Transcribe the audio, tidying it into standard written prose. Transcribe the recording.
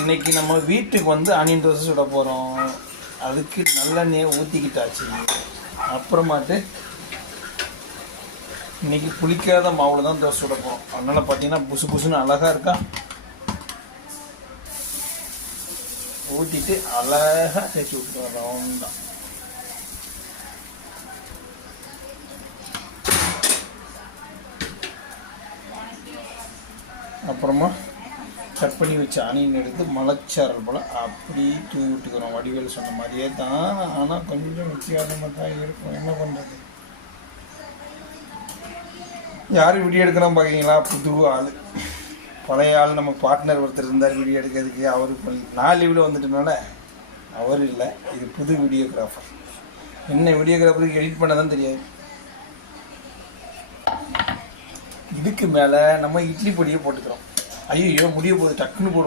இன்றைக்கி நம்ம வீட்டுக்கு வந்து ஆனியன் தோசை சுட போகிறோம். அதுக்கு நல்லெண்ணெயை ஊற்றிக்கிட்டாச்சு. அப்புறமாட்டு இன்றைக்கி புளிக்காத மாவில் தான் தோசை சுட போகிறோம். அதனால் பார்த்தீங்கன்னா புசு புசுன்னு அழகாக இருக்கா. ஊற்றிட்டு அழகாக தேய்ச்சி விட்டுருவோம் ரவுண்டாக. அப்புறமா கட் பண்ணி வச்ச ஆனியன் எடுத்து மலைச்சாரல் போல் அப்படி தூவி விட்டுக்கிறோம். வடிவேல் சொன்ன மாதிரியே தான், ஆனால் கொஞ்சம் வித்தியாசமாக தான் இருக்கும். என்ன பண்ணுறது? யார் வீடியோ எடுக்கிறோம் பார்க்குறீங்களா? புது ஆள், பழைய ஆள். நம்ம பார்ட்னர் ஒருத்தர் இருந்தார் வீடியோ எடுக்கிறதுக்கு. அவருக்கு நான் லீவில் வந்துட்டனால அவர் இல்லை. இது புது வீடியோகிராஃபர். என்ன வீடியோகிராஃபருக்கு எடிட் பண்ண தான் தெரியாது. இதுக்கு மேலே நம்ம இட்லி பொடியை போட்டுக்கிறோம். ஐயோ முடிய போகுது, டக்குன்னு போடுவோம்.